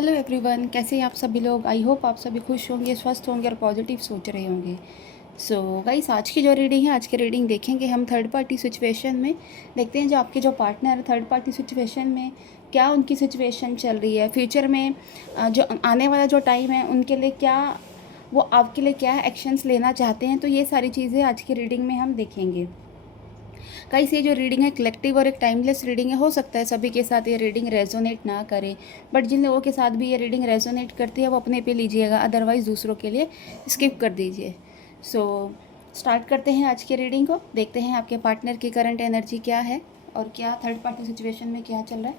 Hello everyone, कैसे हैं आप सभी लोग। आई होप आप सभी खुश होंगे, स्वस्थ होंगे और पॉजिटिव सोच रहे होंगे। सो गाइस, आज की जो रीडिंग है, आज की रीडिंग देखेंगे हम थर्ड पार्टी सिचुएशन में। देखते हैं जो आपके जो पार्टनर है थर्ड पार्टी सिचुएशन में, क्या उनकी सिचुएशन चल रही है फ्यूचर में। जो आने वाला जो टाइम है उनके लिए क्या, वो आपके लिए क्या एक्शंस लेना चाहते हैं। तो ये सारी चीज़ें आज की रीडिंग में हम देखेंगे। गाइस, ये जो रीडिंग है कलेक्टिव और एक टाइमलेस रीडिंग है। हो सकता है सभी के साथ ये रीडिंग रेजोनेट ना करे, बट जिन लोगों के साथ भी ये रीडिंग रेजोनेट करती है वो अपने पे लीजिएगा, अदरवाइज़ दूसरों के लिए स्किप कर दीजिए। सो स्टार्ट करते हैं आज की रीडिंग को। देखते हैं आपके पार्टनर की करंट एनर्जी क्या है और क्या थर्ड पार्टी सिचुएशन में क्या चल रहा है।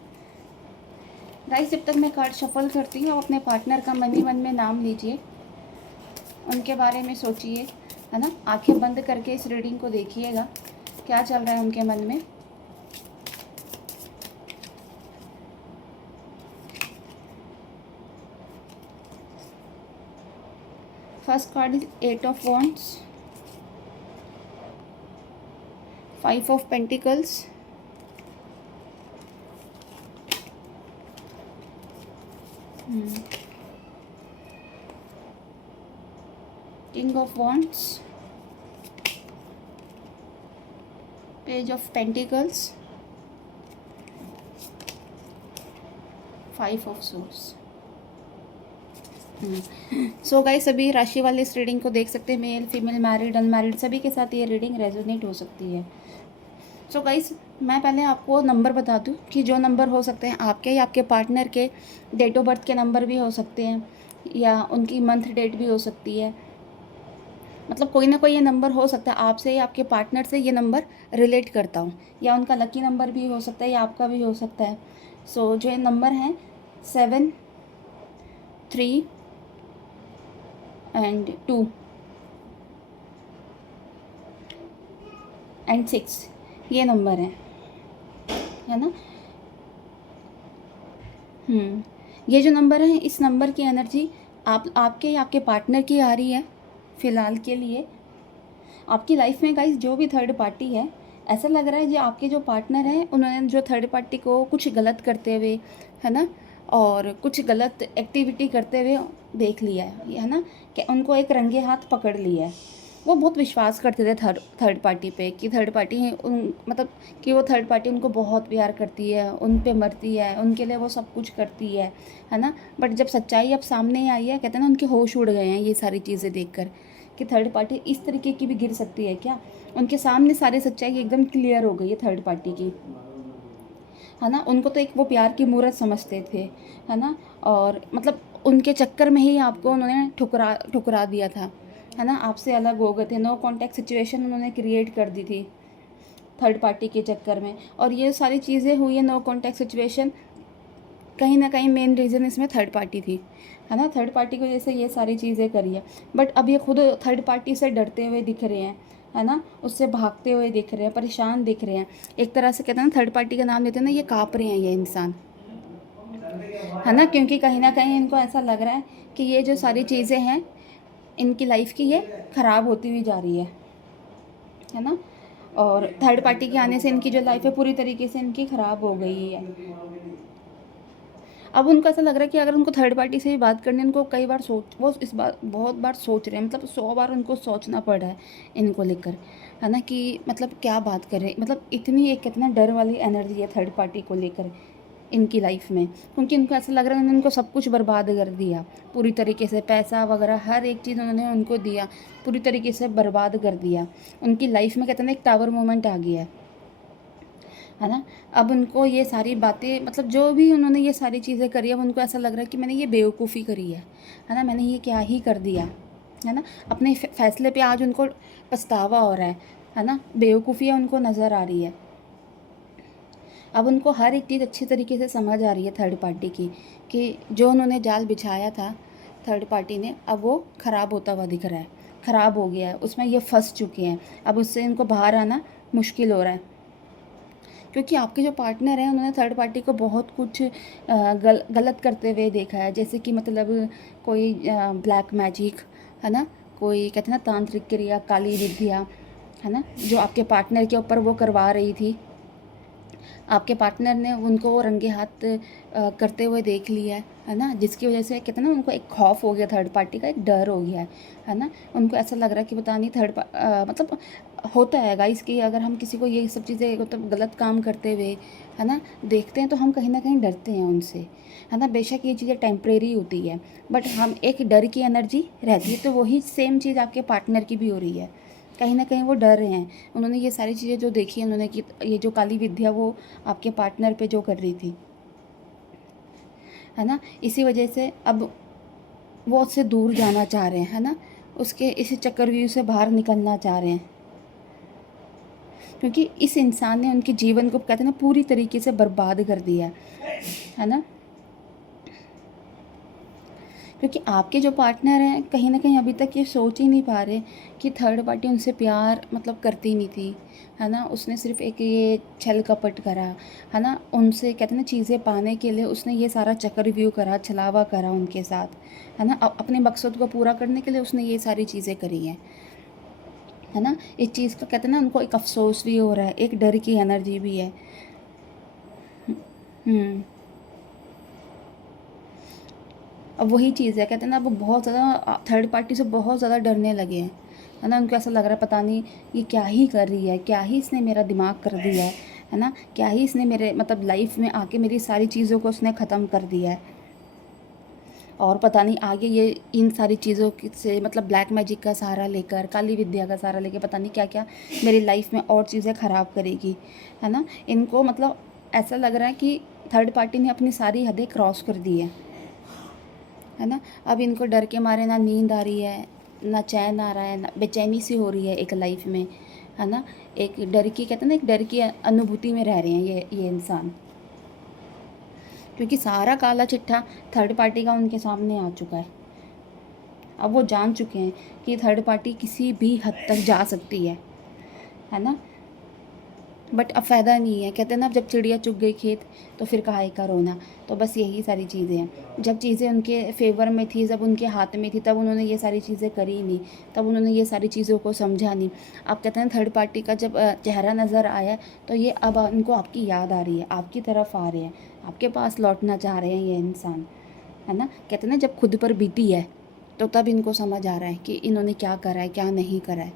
गाइस, जब तक मैं कार्ड शफल करती हूँ, आप अपने पार्टनर का मन ही मन में नाम लीजिए, उनके बारे में सोचिए, है ना। आंखें बंद करके इस रीडिंग को देखिएगा क्या चल रहा है उनके मन में। First card is 8 of wands, 5 of pentacles, king of wands, page of pentacles, 5 of swords। So guys, सभी राशि वाले इस रीडिंग को देख सकते हैं। मेल फीमेल, मैरिड अनमैरिड, सभी के साथ ये रीडिंग रेजोनेट हो सकती है। सो गाइस, मैं पहले आपको नंबर बता दूं कि जो नंबर हो सकते हैं आपके या आपके पार्टनर के, डेट ऑफ बर्थ के नंबर भी हो सकते हैं या उनकी मंथ डेट भी हो सकती है। मतलब कोई ना कोई ये नंबर हो सकता है आपसे या आपके पार्टनर से ये नंबर रिलेट करता हूँ, या उनका लकी नंबर भी हो सकता है या आपका भी हो सकता है। सो जो ये नंबर हैं 7, 3 एंड 2 एंड 6, ये नंबर है ना। ये जो नंबर है, इस नंबर की एनर्जी आपके या आपके पार्टनर की आ रही है फ़िलहाल के लिए। आपकी लाइफ में गाइस जो भी थर्ड पार्टी है, ऐसा लग रहा है जो आपके जो पार्टनर हैं उन्होंने जो थर्ड पार्टी को कुछ गलत करते हुए, है ना, और कुछ गलत एक्टिविटी करते हुए देख लिया है ना, कि उनको एक रंगे हाथ पकड़ लिया है। वो बहुत विश्वास करते थे थर्ड पार्टी पे, कि थर्ड पार्टी है मतलब कि वो थर्ड पार्टी उनको बहुत प्यार करती है, उन पे मरती है, उनके लिए वो सब कुछ करती है ना। बट जब सच्चाई अब सामने आई है, कहते हैं ना, उनके होश उड़ गए हैं ये सारी चीज़ें देखकर, कि थर्ड पार्टी इस तरीके की भी गिर सकती है क्या। उनके सामने सारी सच्चाई एकदम क्लियर हो गई है थर्ड पार्टी की, है ना। उनको तो एक वो प्यार की मूरत समझते थे, है ना, और मतलब उनके चक्कर में ही आपको उन्होंने ठुकरा ठुकरा दिया था, है ना। आपसे अलग हो गए थे, नो कॉन्टैक्ट सिचुएशन उन्होंने क्रिएट कर दी थी थर्ड पार्टी के चक्कर में। और ये सारी चीज़ें हुई है, नो कॉन्टैक्ट सिचुएशन, कहीं ना कहीं मेन रीज़न इसमें थर्ड पार्टी थी, है ना। थर्ड पार्टी की वजह से ये सारी चीज़ें करी है। बट अब ये खुद थर्ड पार्टी से डरते हुए दिख रहे हैं, है ना, उससे भागते हुए दिख रहे हैं, परेशान दिख रहे हैं। एक तरह से कहते हैं ना, थर्ड पार्टी का नाम लेते हैं ना, ये काँप रहे हैं ये इंसान, है ना, क्योंकि कहीं ना कहीं इनको ऐसा लग रहा है कि ये जो सारी चीज़ें हैं इनकी लाइफ की, ये ख़राब होती हुई जा रही है ना। और थर्ड पार्टी के आने से इनकी जो लाइफ है पूरी तरीके से इनकी ख़राब हो गई है। अब उनको ऐसा लग रहा है कि अगर उनको थर्ड पार्टी से भी बात करनी है, उनको कई बार वो इस बार बहुत बार सोच रहे हैं, मतलब 100 बार उनको सोचना पड़ रहा है इनको लेकर, है ना, कि मतलब क्या बात करें। मतलब इतनी एक कितना डर वाली एनर्जी है थर्ड पार्टी को लेकर इनकी लाइफ में, क्योंकि इनको ऐसा लग रहा है उन्होंने उनको सब कुछ बर्बाद कर दिया पूरी तरीके से, पैसा वगैरह हर एक चीज़ उन्होंने उनको दिया, पूरी तरीके से बर्बाद कर दिया। उनकी लाइफ में कहते हैं ना, एक टावर मोमेंट आ गया है ना। अब उनको ये सारी बातें, मतलब जो भी उन्होंने ये सारी चीज़ें करी, अब उनको ऐसा लग रहा है कि मैंने ये बेवकूफ़ी करी है ना, मैंने ये क्या ही कर दिया, है ना। अपने फैसले पे आज उनको पछतावा हो रहा है ना, बेवकूफ़ियाँ उनको नज़र आ रही है। अब उनको हर एक चीज़ अच्छी तरीके से समझ आ रही है थर्ड पार्टी की, कि जो उन्होंने जाल बिछाया था थर्ड पार्टी ने, अब वो ख़राब होता हुआ दिख रहा है, ख़राब हो गया है, उसमें ये फंस चुके हैं। अब उससे इनको बाहर आना मुश्किल हो रहा है, क्योंकि आपके जो पार्टनर हैं उन्होंने थर्ड पार्टी को बहुत कुछ गलत करते हुए देखा है। जैसे कि मतलब कोई ब्लैक मैजिक, है ना, कोई कहते हैं ना तांत्रिक क्रिया, काली विद्या, है ना, जो आपके पार्टनर के ऊपर वो करवा रही थी, आपके पार्टनर ने उनको वो रंगे हाथ करते हुए देख लिया है ना, जिसकी वजह से कहते हैं ना उनको एक खौफ हो गया, थर्ड पार्टी का एक डर हो गया है ना। उनको ऐसा लग रहा है कि पता नहीं मतलब होता है गाइस कि अगर हम किसी को ये सब चीज़ें मतलब गलत काम करते हुए है ना देखते हैं तो हम कहीं ना कहीं डरते हैं उनसे, है ना। बेशक ये चीज़ें टेम्परेरी होती है, बट हम एक डर की एनर्जी रहती है, तो वही सेम चीज़ आपके पार्टनर की भी हो रही है। कहीं ना कहीं वो डर रहे हैं, उन्होंने ये सारी चीज़ें जो देखी उन्होंने कि ये जो काली विद्या वो आपके पार्टनर पे जो कर रही थी, है ना, इसी वजह से अब वो उससे दूर जाना चाह रहे हैं, है ना, उसके इस चक्रव्यूह से बाहर निकलना चाह रहे हैं, क्योंकि इस इंसान ने उनके जीवन को कहते हैं ना पूरी तरीके से बर्बाद कर दिया है ना। क्योंकि आपके जो पार्टनर हैं कहीं ना कहीं अभी तक ये सोच ही नहीं पा रहे कि थर्ड पार्टी उनसे प्यार मतलब करती नहीं थी, है ना। उसने सिर्फ एक ये छल कपट करा, है ना, उनसे कहते हैं ना चीज़ें पाने के लिए उसने ये सारा चक्रव्यूह करा, छलावा करा उनके साथ, है ना। अपने मकसद को पूरा करने के लिए उसने ये सारी चीज़ें करी हैं, है ना। इस चीज़ का कहते हैं ना उनको एक अफसोस भी हो रहा है, एक डर की एनर्जी भी है। हम्म अब वही चीज़ है, कहते हैं ना अब बहुत ज़्यादा थर्ड पार्टी से बहुत ज़्यादा डरने लगे हैं, है ना। उनको ऐसा लग रहा है पता नहीं ये क्या ही कर रही है, क्या ही इसने मेरा दिमाग कर दिया है ना, क्या ही इसने मेरे मतलब लाइफ में आके मेरी सारी चीज़ों को उसने ख़त्म कर दिया है। और पता नहीं आगे ये इन सारी चीज़ों से मतलब ब्लैक मैजिक का सहारा लेकर, काली विद्या का सहारा लेकर पता नहीं क्या क्या मेरी लाइफ में और चीज़ें ख़राब करेगी, है ना। इनको मतलब ऐसा लग रहा है कि थर्ड पार्टी ने अपनी सारी हदें क्रॉस कर दी है ना। अब इनको डर के मारे ना नींद आ रही है, ना चैन आ रहा है, ना बेचैनी सी हो रही है एक लाइफ में, है ना। एक डर की कहते हैं ना एक डर की अनुभूति में रह रहे हैं ये इंसान, क्योंकि सारा काला चिट्ठा थर्ड पार्टी का उनके सामने आ चुका है। अब वो जान चुके हैं कि थर्ड पार्टी किसी भी हद तक जा सकती है ना। बट अब फ़ायदा नहीं है, कहते हैं ना जब चिड़िया चुग गई खेत तो फिर काहे का रोना। तो बस यही सारी चीज़ें हैं, जब चीज़ें उनके फेवर में थी, जब उनके हाथ में थी, तब उन्होंने ये सारी चीज़ें करी नहीं, तब उन्होंने ये सारी चीज़ों को समझा नहीं। अब कहते हैं थर्ड पार्टी का जब चेहरा नज़र आया तो ये अब उनको आपकी याद आ रही है, आपकी तरफ आ रहे हैं, आपके पास लौटना चाह रहे हैं ये इंसान, है ना। कहते हैं ना जब खुद पर बीती है तो तब इनको समझ आ रहा है कि इन्होंने क्या करा है क्या नहीं करा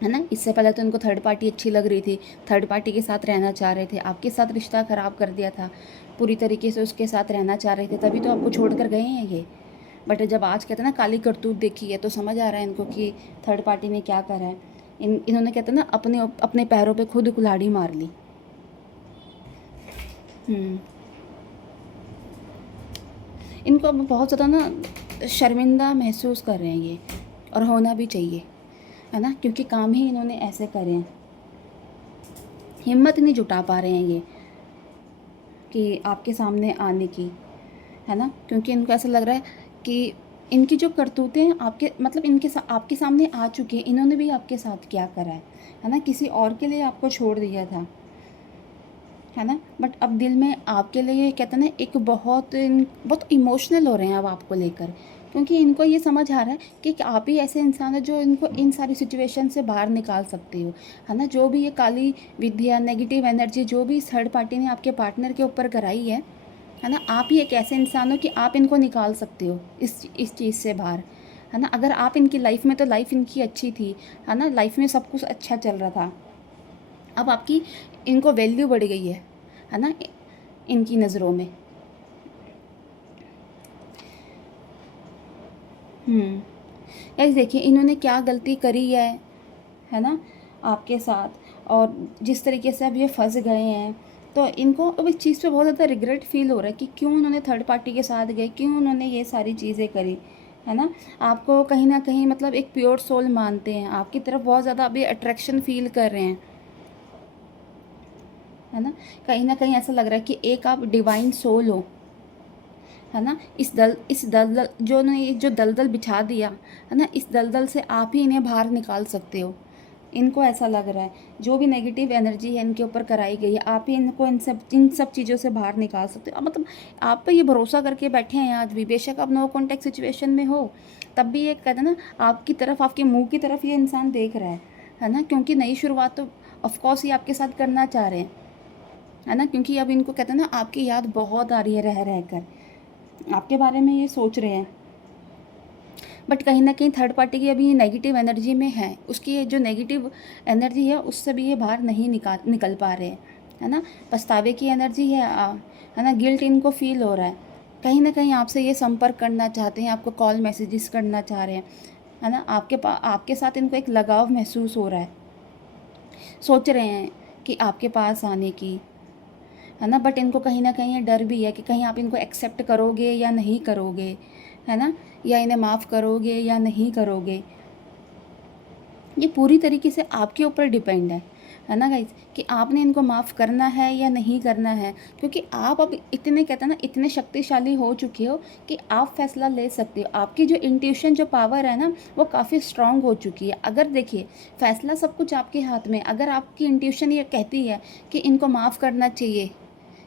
है ना। इससे पहले तो इनको थर्ड पार्टी अच्छी लग रही थी, थर्ड पार्टी के साथ रहना चाह रहे थे, आपके साथ रिश्ता ख़राब कर दिया था, पूरी तरीके से उसके साथ रहना चाह रहे थे, तभी तो आपको छोड़ कर गए हैं ये। बट जब आज कहते हैं ना काली करतूत देखी है तो समझ आ रहा है इनको कि थर्ड पार्टी ने क्या करा है। इन्होंने कहते हैं ना अपने अपने पैरों पे खुद कुल्हाड़ी मार ली। इनको अब बहुत ज़्यादा ना शर्मिंदा महसूस कर रहे हैं ये, और होना भी चाहिए, है ना, क्योंकि काम ही इन्होंने ऐसे करे हैं। हिम्मत नहीं जुटा पा रहे हैं ये कि आपके सामने आने की, है ना, क्योंकि इनको ऐसा लग रहा है कि इनकी जो करतूतें हैं आपके मतलब आपके सामने आ चुके हैं, इन्होंने भी आपके साथ क्या करा है ना, किसी और के लिए आपको छोड़ दिया था, है ना। बट अब दिल में आपके लिए कहते हैं ना एक बहुत इमोशनल हो रहे हैं अब आपको लेकर, क्योंकि इनको ये समझ आ रहा है कि आप ही ऐसे इंसान है जो इनको इन सारी सिचुएशन से बाहर निकाल सकते हो, है ना। जो भी ये काली विद्या, नेगेटिव एनर्जी जो भी थर्ड पार्टी ने आपके पार्टनर के ऊपर कराई है ना, आप ही एक ऐसे इंसान हो कि आप इनको निकाल सकते हो इस चीज़ से बाहर, है ना। अगर आप इनकी लाइफ में तो लाइफ इनकी अच्छी थी, है ना, लाइफ में सब कुछ अच्छा चल रहा था, अब आपकी इनको वैल्यू बढ़ गई है ना, इनकी नज़रों में। गाइस देखिए इन्होंने क्या गलती करी है ना आपके साथ, और जिस तरीके से अब ये फंस गए हैं तो इनको अब इस चीज़ पे बहुत ज़्यादा रिग्रेट फील हो रहा है कि क्यों उन्होंने थर्ड पार्टी के साथ गए, क्यों उन्होंने ये सारी चीज़ें करी, है ना। आपको कहीं ना कहीं मतलब एक प्योर सोल मानते हैं, आपकी तरफ बहुत ज़्यादा अभी अट्रैक्शन फील कर रहे हैं, है ना कहीं ऐसा लग रहा है कि एक आप डिवाइन सोल हो, है ना। इस दलदल जो उन्होंने ये जो दलदल बिछा दिया है ना, इस दलदल से आप ही इन्हें बाहर निकाल सकते हो। इनको ऐसा लग रहा है जो भी नेगेटिव एनर्जी है इनके ऊपर कराई गई है, आप ही इनको इन सब चीज़ों से बाहर निकाल सकते हो। अब मतलब आप पे ये भरोसा करके बैठे हैं आज भी, बेशक आप नो कॉन्टैक्ट सिचुएशन में हो, तब भी ये कहते हैं ना आपकी तरफ, आपके मुंह की तरफ ये इंसान देख रहा है ना, क्योंकि नई शुरुआत तो ऑफकोर्स ये आपके साथ करना चाह रहे हैं, है ना, क्योंकि अब इनको कहते हैं ना आपकी याद बहुत आ रही है, रह कर आपके बारे में ये सोच रहे हैं। बट कहीं ना कहीं थर्ड पार्टी की अभी नेगेटिव एनर्जी में है, उसकी जो नेगेटिव एनर्जी है उससे भी ये बाहर नहीं निकल पा रहे हैं, है ना। पछतावे की एनर्जी है ना, गिल्ट इनको फील हो रहा है, कहीं ना कहीं आपसे ये संपर्क करना चाहते हैं, आपको कॉल मैसेजेस करना चाह रहे हैं, है ना। आपके साथ इनको एक लगाव महसूस हो रहा है, सोच रहे हैं कि आपके पास आने की, है ना। बट इनको कहीं ना कहीं ये डर भी है कि कहीं आप इनको एक्सेप्ट करोगे या नहीं करोगे, है ना, या इन्हें माफ़ करोगे या नहीं करोगे। ये पूरी तरीके से आपके ऊपर डिपेंड है ना गाइज, कि आपने इनको माफ़ करना है या नहीं करना है। क्योंकि आप अब इतने कहते हैं ना इतने शक्तिशाली हो चुके हो कि आप फैसला ले सकते हो। आपकी जो इंट्यूशन जो पावर है ना वो काफ़ी स्ट्रांग हो चुकी है। अगर देखिए फैसला सब कुछ आपके हाथ में, अगर आपकी इंट्यूशन ये कहती है कि इनको माफ़ करना चाहिए,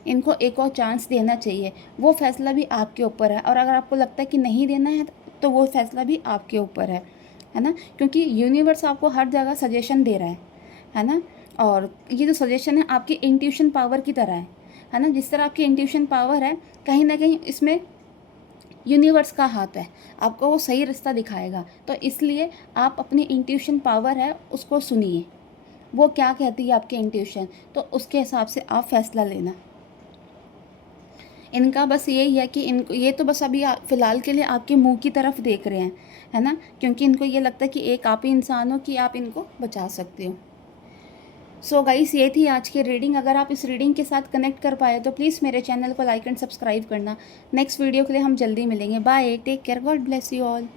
इनको एक और चांस देना चाहिए, वो फैसला भी आपके ऊपर है। और अगर आपको लगता है कि नहीं देना है तो वो फैसला भी आपके ऊपर है ना। क्योंकि यूनिवर्स आपको हर जगह सजेशन दे रहा है ना। और ये जो सजेशन है आपकी इंट्यूशन पावर की तरह है ना। जिस तरह आपकी इंट्यूशन पावर है, कहीं ना कहीं इसमें यूनिवर्स का हाथ है, आपको वो सही रास्ता दिखाएगा। तो इसलिए आप अपनी इंट्यूशन पावर है उसको सुनिए, वो क्या कहती है आपकी इंट्यूशन, तो उसके हिसाब से आप फैसला लेना। इनका बस यही है कि इनको ये तो बस अभी फ़िलहाल के लिए आपके मुंह की तरफ देख रहे हैं, है ना। क्योंकि इनको ये लगता है कि एक आप ही इंसान हो कि आप इनको बचा सकते हो। सो गाइस, ये थी आज की रीडिंग। अगर आप इस रीडिंग के साथ कनेक्ट कर पाए तो प्लीज़ मेरे चैनल को लाइक एंड सब्सक्राइब करना। नेक्स्ट वीडियो के लिए हम जल्दी मिलेंगे। Bye, take care, God bless you all.